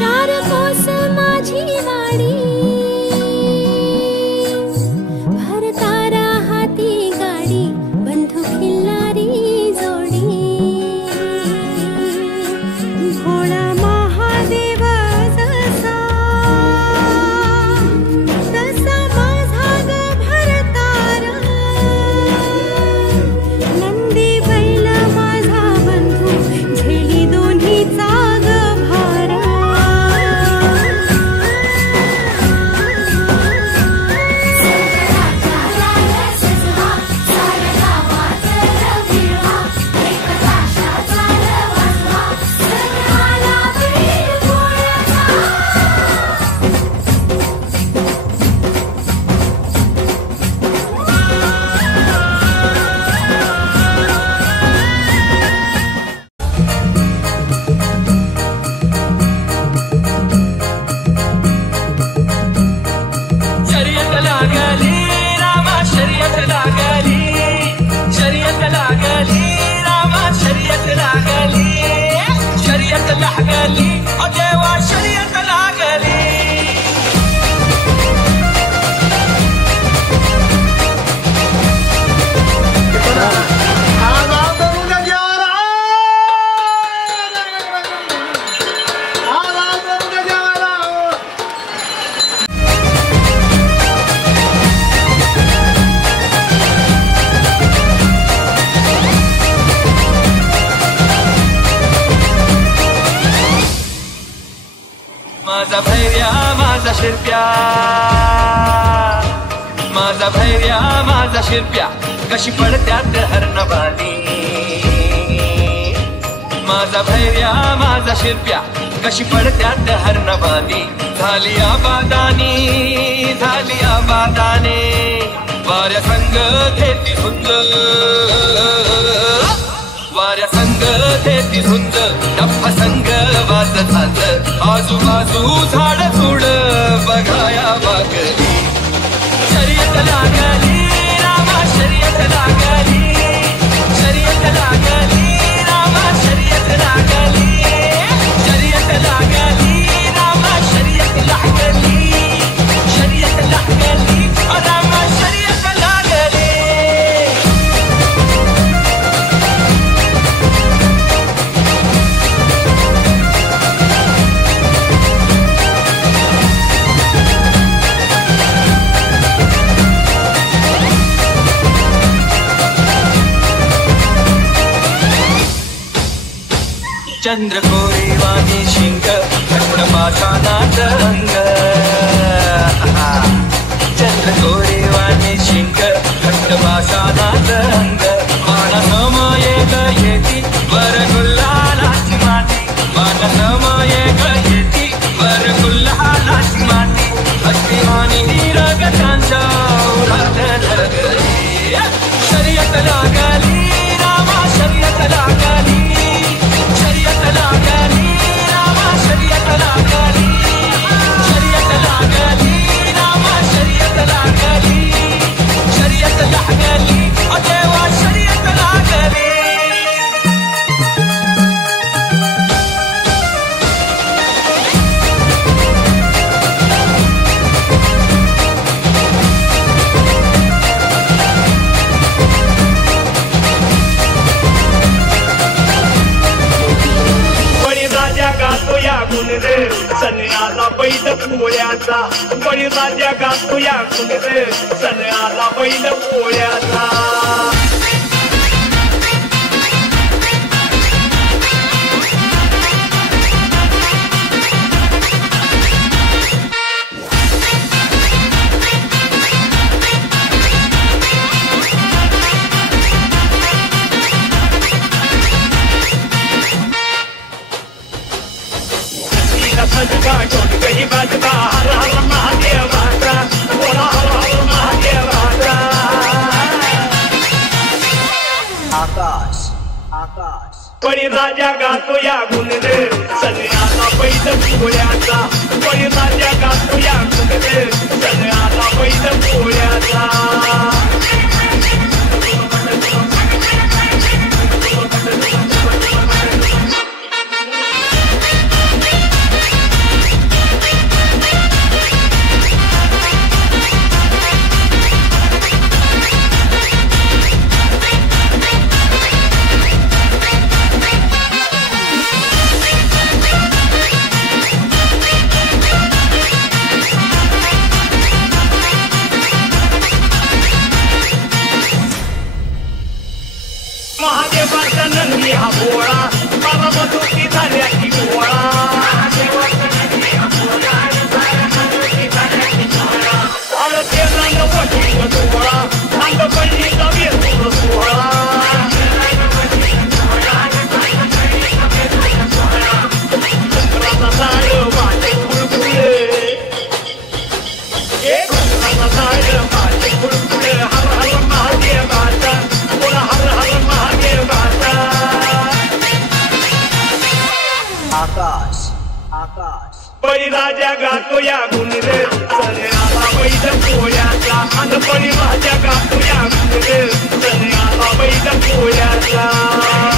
चार कोस माझी वाडी, भरतारा हाती गाडी, बंधू खिल्लारी जोडी. भोळा महादेव जसा तसा माझा ग भरतारा, नंदी बैल माझा बंधू, झेली दोन्हीचा ग भारा. शर्यत लागली रामा शर्यत लागली, शर्यत लागली रामा शर्यत लागली, शर्यत लागली ओ देवा शर्यत लागली. माझा भैर्या माझा शिरप्या, माझा भैर्या माझा शिरप्या, कशी पडत्यात हरणबानी. माझा भैर्या माझा शिरप्या, कशी पडत्यात हरणबानी. झाली आबादानी झाली आबादाने, वाऱ्या संग घेती धुंद, वाऱ्या संग घेती धुंद, डप्प संग वाज झाल, आजूबाजू झाड झुड बघाया बागली. शर्यत लागली रामा शर्यत लागली, शर्यत लागली रामा शर्यत लागली, शर्यत लागली रामा शर्यत लागली, शर्यत लागली रामा शर्यत लागली. चंद्रकोरेवाणी शिंग, खंडपाषाणात अंग. चंद्रकोरेवाणी शिंग, खंडपाषाणात अंग. मानसमये येती वर गुल्हालाची माती, मानसमये येती वर गुल्हालाची माती. हस्तिमानी रगतांच्या उरात लागली, शर्यत लागली रामा शर्यत लागली, शर्यत लागली रामा शर्यत लागली, शर्यत लागली रामा शर्यत लागली, शर्यत लागली ओ देवा शर्यत लागली. सन्याला बैल पोळ्याचा, बळी राजा गातो या कुंडे, सन्याला बैल पोळ्याचा. आकाश आकाश बळी राजा गातो या गुणदे, सन्याला बैल पोळ्याचा, बळी राजा गातो या गुणदे, सन्याला बैल पोळ्याचा. बळीराजा गातो या गुणग सण आला बैल पोळ्याचा आणि बळीराजा गातो या गुणग सण आला बैल पोळ्याचा